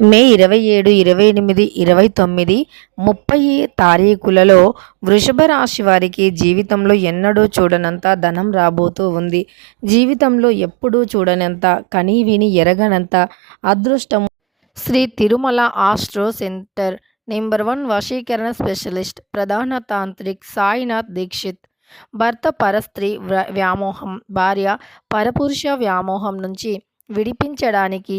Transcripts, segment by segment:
మే ఇరవై ఏడు ఇరవై ఎనిమిది ఇరవై తొమ్మిది ముప్పై తారీఖులలో వృషభ రాశి వారికి జీవితంలో ఎన్నడూ చూడనంత ధనం రాబోతూ ఉంది. జీవితంలో ఎప్పుడూ చూడనంత కనీ విని ఎరగనంత అదృష్టం Shri Tirumala astro centre number one వశీకరణ స్పెషలిస్ట్ ప్రధాన తాంత్రిక్ సాయినాథ్ దీక్షిత్. భర్త పరస్త్రీ వ్యామోహం భార్య పరపురుష వ్యామోహం నుంచి విడిపించడానికి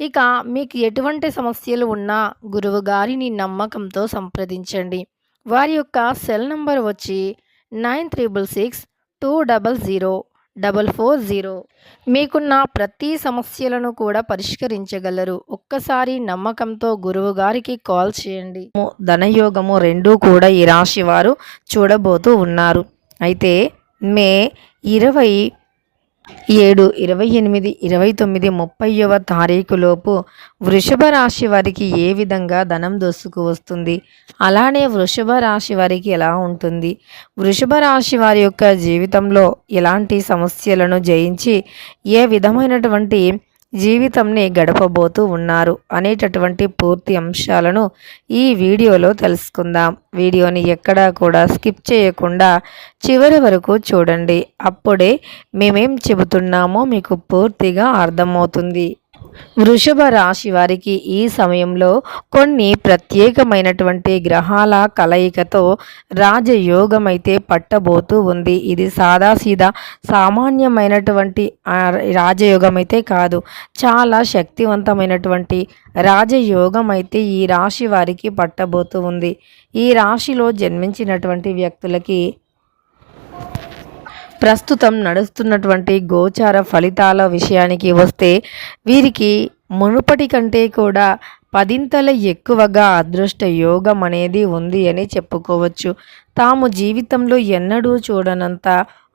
ఇక మీకు ఎటువంటి సమస్యలు ఉన్నా గురువు గారిని నమ్మకంతో సంప్రదించండి. వారి యొక్క సెల్ నంబర్ వచ్చి nine triple six two double zero double four zero. మీకున్న ప్రతి సమస్యలను కూడా పరిష్కరించగలరు. ఒక్కసారి నమ్మకంతో గురువు గారికి కాల్ చేయండి. ధనయోగము రెండూ కూడా ఈ రాశి వారు చూడబోతూ ఉన్నారు. అయితే మే ఇరవై ఏడు ఇరవై ఎనిమిది ఇరవై తొమ్మిది ముప్పైవ తారీఖులోపు వృషభ రాశి వారికి ఏ విధంగా ధనం దోసుకు వస్తుంది? అలానే వృషభ రాశి వారికి ఎలా ఉంటుంది? వృషభ రాశి వారి యొక్క జీవితంలో ఎలాంటి సమస్యలను జయించి ఏ విధమైనటువంటి జీవితంని గడపబోతూ ఉన్నారు అనేటటువంటి పూర్తి అంశాలను ఈ వీడియోలో తెలుసుకుందాం. వీడియోని ఎక్కడా కూడా స్కిప్ చేయకుండా చివరి వరకు చూడండి. అప్పుడే మేమేం చెబుతున్నామో మీకు పూర్తిగా అర్థమవుతుంది. వృషభ రాశి వారికి ఈ సమయంలో కొన్ని ప్రత్యేకమైనటువంటి గ్రహాల కలయికతో రాజయోగం అయితే పట్టబోతూ ఉంది. ఇది సాదాసీదా సామాన్యమైనటువంటి రాజయోగం అయితే కాదు. చాలా శక్తివంతమైనటువంటి రాజయోగం అయితే ఈ రాశి వారికి పట్టబోతూ ఉంది. ఈ రాశిలో జన్మించినటువంటి వ్యక్తులకి ప్రస్తుతం నడుస్తున్నటువంటి గోచార ఫలితాల విషయానికి వస్తే వీరికి మునుపటి కంటే కూడా పదింతల ఎక్కువగా అదృష్ట యోగం అనేది ఉంది అని చెప్పుకోవచ్చు. తాము జీవితంలో ఎన్నడూ చూడనంత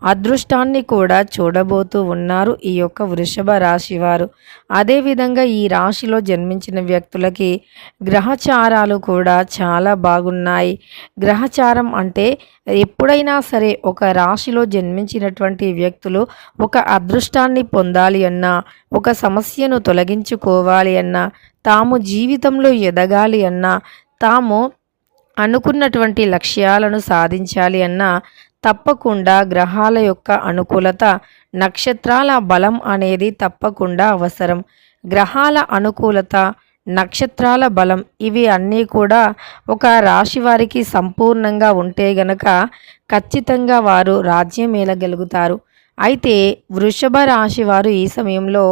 అదృష్టాన్ని కూడా చూడబోతూ ఉన్నారు ఈ యొక్క వృషభ రాశి వారు. అదేవిధంగా ఈ రాశిలో జన్మించిన వ్యక్తులకి గ్రహచారాలు కూడా చాలా బాగున్నాయి. గ్రహచారం అంటే ఎప్పుడైనా సరే ఒక రాశిలో జన్మించినటువంటి వ్యక్తులు ఒక అదృష్టాన్ని పొందాలి అన్నా ఒక సమస్యను తొలగించుకోవాలి అన్నా తాము జీవితంలో ఎదగాలి అన్నా తాము అనుకున్నటువంటి లక్ష్యాలను సాధించాలి అన్నా తప్పకుండా గ్రహాల యొక్క అనుకూలత నక్షత్రాల బలం అనేది తప్పకుండా అవసరం. గ్రహాల అనుకూలత నక్షత్రాల బలం ఇవి అన్నీ కూడా ఒక రాశి వారికి సంపూర్ణంగా ఉంటే గనక ఖచ్చితంగా వారు రాజ్యం ఏలగలుగుతారు. అయితే వృషభ రాశి వారు ఈ సమయంలో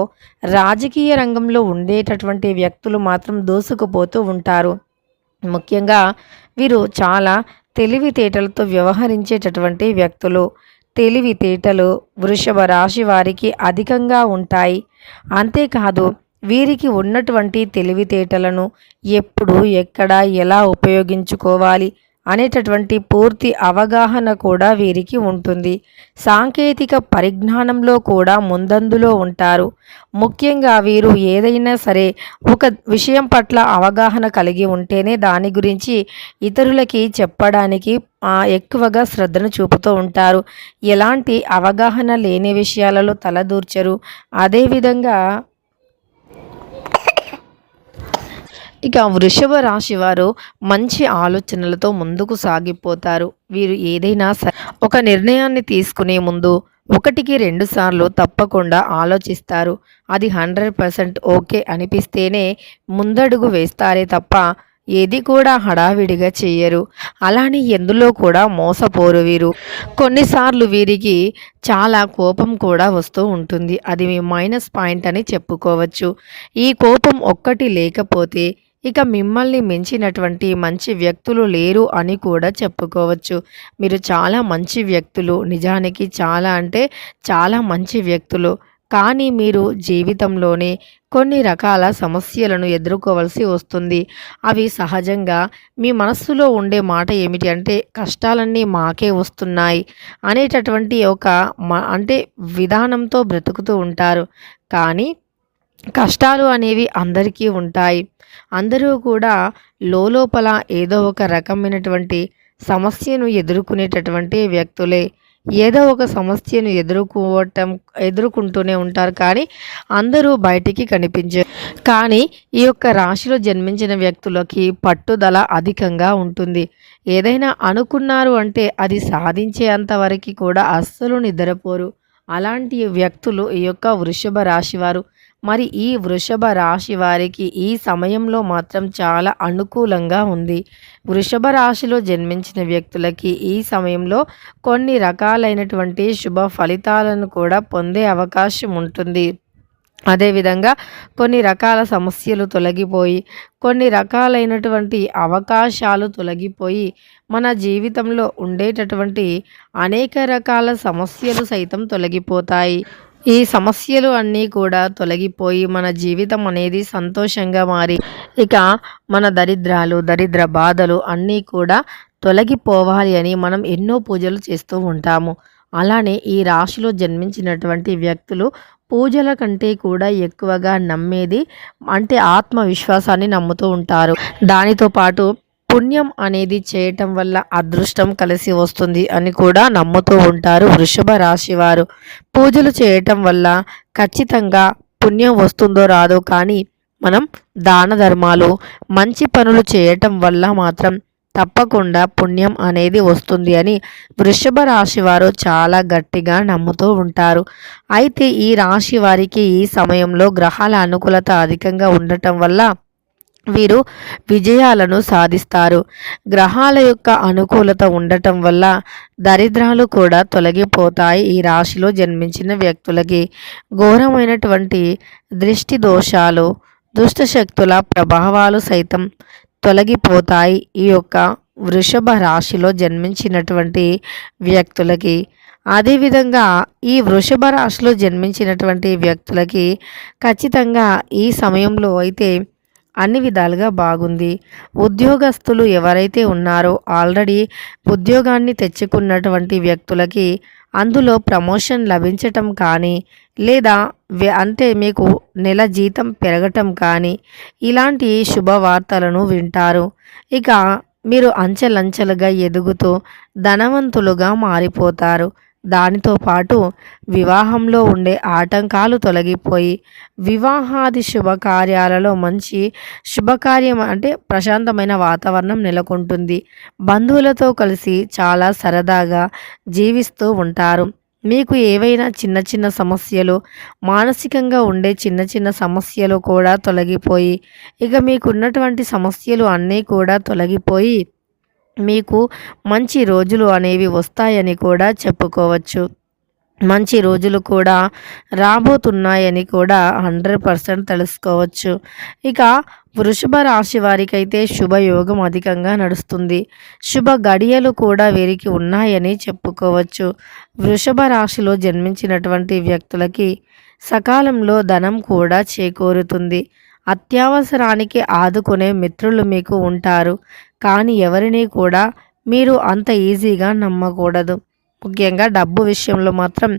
రాజకీయ రంగంలో ఉండేటటువంటి వ్యక్తులు మాత్రం దూసుకుపోతూ ఉంటారు. ముఖ్యంగా వీరు చాలా తెలివితేటలతో వ్యవహరించేటటువంటి వ్యక్తులు. తెలివితేటలు వృషభ రాశి వారికి అధికంగా ఉంటాయి. అంతేకాదు వీరికి ఉన్నటువంటి తెలివితేటలను ఎప్పుడు ఎక్కడ ఎలా ఉపయోగించుకోవాలి? అనేటటువంటి పూర్తి అవగాహన కూడా వీరికి ఉంటుంది. సాంకేతిక పరిజ్ఞానంలో కూడా ముందందులో ఉంటారు. ముఖ్యంగా వీరు ఏదైనా సరే ఒక విషయం పట్ల అవగాహన కలిగి ఉంటేనే దాని గురించి ఇతరులకి చెప్పడానికి ఎక్కువగా శ్రద్ధను చూపుతూ ఉంటారు. ఎలాంటి అవగాహన లేని విషయాలలో తలదూర్చరు. అదేవిధంగా ఇక వృషభ రాశి వారు మంచి ఆలోచనలతో ముందుకు సాగిపోతారు. వీరు ఏదైనా స- ఒక నిర్ణయాన్ని తీసుకునే ముందు ఒకటికి రెండు సార్లు తప్పకుండా ఆలోచిస్తారు. అది హండ్రెడ్ పర్సెంట్ ఓకే అనిపిస్తేనే ముందడుగు వేస్తారే తప్ప ఏది కూడా హడావిడిగా చేయరు. అలానే ఎందులో కూడా మోసపోరు వీరు. కొన్నిసార్లు వీరికి చాలా కోపం కూడా వస్తూ ఉంటుంది. అది మీ మైనస్ పాయింట్ అని చెప్పుకోవచ్చు. ఈ కోపం ఒక్కటి లేకపోతే ఇక మిమ్మల్ని మించినటువంటి మంచి వ్యక్తులు లేరు అని కూడా చెప్పుకోవచ్చు. మీరు చాలా మంచి వ్యక్తులు నిజానికి చాలా అంటే చాలా మంచి వ్యక్తులు. కానీ మీరు జీవితంలోనే కొన్ని రకాల సమస్యలను ఎదుర్కోవాల్సి వస్తుంది. అవి సహజంగా మీ మనస్సులో ఉండే మాట ఏమిటి అంటే కష్టాలన్నీ మాకే వస్తున్నాయి అనేటటువంటి ఒక అంటే విధానంతో బ్రతుకుతూ ఉంటారు. కానీ కష్టాలు అనేవి అందరికీ ఉంటాయి. అందరూ కూడా లోపల ఏదో ఒక రకమైనటువంటి సమస్యను ఎదుర్కొనేటటువంటి వ్యక్తులే. ఏదో ఒక సమస్యను ఎదుర్కోవటం ఎదుర్కొంటూనే ఉంటారు. కానీ అందరూ బయటికి కనిపించే కానీ ఈ యొక్క రాశిలో జన్మించిన వ్యక్తులకి పట్టుదల అధికంగా ఉంటుంది. ఏదైనా అనుకున్నారు అంటే అది సాధించేంత వరకు కూడా అస్సలు నిద్రపోరు. అలాంటి వ్యక్తులు ఈ యొక్క వృషభ రాశి వారు మరి ఈ వృషభ రాశి వారికి ఈ సమయంలో మాత్రం చాలా అనుకూలంగా ఉంది. వృషభ రాశిలో జన్మించిన వ్యక్తులకి ఈ సమయంలో కొన్ని రకాలైనటువంటి శుభ ఫలితాలను కూడా పొందే అవకాశం ఉంటుంది. అదేవిధంగా కొన్ని రకాల సమస్యలు తొలగిపోయి కొన్ని రకాలైనటువంటి అవకాశాలు తొలగిపోయి మన జీవితంలో ఉండేటటువంటి అనేక రకాల సమస్యలు సైతం తొలగిపోతాయి. ఈ సమస్యలు అన్నీ కూడా తొలగిపోయి మన జీవితం అనేది సంతోషంగా మారి ఇక మన దరిద్రాలు దరిద్ర బాధలు అన్నీ కూడా తొలగిపోవాలి అని మనం ఎన్నో పూజలు చేస్తూ ఉంటాము. అలానే ఈ రాశిలో జన్మించినటువంటి వ్యక్తులు పూజల కంటే కూడా ఎక్కువగా నమ్మేది అంటే ఆత్మవిశ్వాసాన్ని నమ్ముతూ ఉంటారు. దానితో పాటు పుణ్యం అనేది చేయటం వల్ల అదృష్టం కలిసి వస్తుంది అని కూడా నమ్ముతూ ఉంటారు వృషభ రాశి వారు. పూజలు చేయటం వల్ల ఖచ్చితంగా పుణ్యం వస్తుందో రాదో కానీ మనం దాన ధర్మాలు మంచి పనులు చేయటం వల్ల మాత్రం తప్పకుండా పుణ్యం అనేది వస్తుంది అని వృషభ రాశి వారు చాలా గట్టిగా నమ్ముతూ ఉంటారు. అయితే ఈ రాశి వారికి ఈ సమయంలో గ్రహాల అనుకూలత అధికంగా ఉండటం వల్ల వీరు విజయాలను సాధిస్తారు. గ్రహాల యొక్క అనుకూలత ఉండటం వల్ల దరిద్రాలు కూడా తొలగిపోతాయి. ఈ రాశిలో జన్మించిన వ్యక్తులకి ఘోరమైనటువంటి దృష్టి దోషాలు దుష్టశక్తుల ప్రభావాలు సైతం తొలగిపోతాయి. ఈ యొక్క వృషభ రాశిలో జన్మించినటువంటి వ్యక్తులకి అదేవిధంగా ఈ వృషభ రాశిలో జన్మించినటువంటి వ్యక్తులకి ఖచ్చితంగా ఈ సమయంలో అయితే అన్ని విధాలుగా బాగుంది. ఉద్యోగస్తులు ఎవరైతే ఉన్నారో ఆల్రెడీ ఉద్యోగాన్ని తెచ్చుకున్నటువంటి వ్యక్తులకి అందులో ప్రమోషన్ లభించటం కానీ లేదా అంటే మీకు నెల జీతం పెరగటం కానీ ఇలాంటి శుభవార్తలను వింటారు. ఇక మీరు అంచెలంచెలుగా ఎదుగుతూ ధనవంతులుగా మారిపోతారు. దానితో పాటు వివాహంలో ఉండే ఆటంకాలు తొలగిపోయి వివాహాది శుభకార్యాలలో మంచి శుభకార్యం అంటే ప్రశాంతమైన వాతావరణం నెలకొంటుంది. బంధువులతో కలిసి చాలా సరదాగా జీవిస్తూ ఉంటారు. మీకు ఏవైనా చిన్న చిన్న సమస్యలు మానసికంగా ఉండే చిన్న చిన్న సమస్యలు కూడా తొలగిపోయి ఇక మీకున్నటువంటి సమస్యలు అన్నీ కూడా తొలగిపోయి మీకు మంచి రోజులు అనేవి వస్తాయని కూడా చెప్పుకోవచ్చు. మంచి రోజులు కూడా రాబోతున్నాయని కూడా హండ్రెడ్ పర్సెంట్ తెలుసుకోవచ్చు. ఇక వృషభ రాశి వారికైతే శుభయోగం అధికంగా నడుస్తుంది. శుభ గడియలు కూడా వీరికి ఉన్నాయని చెప్పుకోవచ్చు. వృషభ రాశిలో జన్మించినటువంటి వ్యక్తులకి సకాలంలో ధనం కూడా చేకూరుతుంది. అత్యవసరానికి ఆదుకునే మిత్రులు మీకు ఉంటారు. కానీ ఎవరిని కూడా మీరు అంత ఈజీగా నమ్మకూడదు. ముఖ్యంగా డబ్బు విషయంలో మాత్రం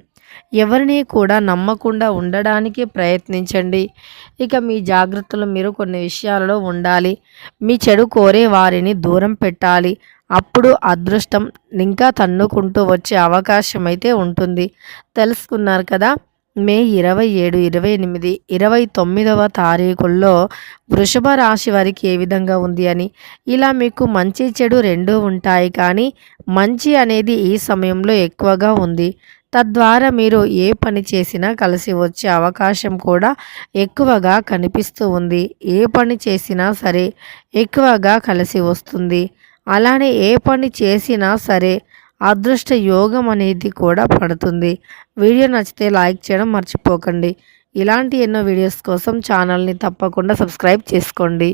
ఎవరిని కూడా నమ్మకుండా ఉండడానికి ప్రయత్నించండి. ఇక మీ జాగ్రత్తలు మీరు కొన్ని విషయాలలో ఉండాలి. మీ చెడు కోరే వారిని దూరం పెట్టాలి. అప్పుడు అదృష్టం ఇంకా తన్నుకుంటూ వచ్చే అవకాశం అయితే ఉంటుంది. తెలుసుకున్నారు కదా? మే ఇరవై ఏడు ఇరవై ఎనిమిది ఇరవై తొమ్మిదవ తారీఖుల్లో వృషభ రాశి వారికి ఏ విధంగా ఉంది అని? ఇలా మీకు మంచి చెడు రెండూ ఉంటాయి కానీ మంచి అనేది ఈ సమయంలో ఎక్కువగా ఉంది. తద్వారా మీరు ఏ పని చేసినా కలిసి వచ్చే అవకాశం కూడా ఎక్కువగా కనిపిస్తూ ఉంది. ఏ పని చేసినా సరే ఎక్కువగా కలిసి వస్తుంది. అలానే ఏ పని చేసినా సరే అదృష్ట యోగం అనేది కూడా పడుతుంది. వీడియో నచ్చితే లైక్ చేయడం మర్చిపోకండి. ఇలాంటి ఎన్నో వీడియోస్ కోసం ఛానల్ని తప్పకుండా సబ్స్క్రైబ్ చేసుకోండి.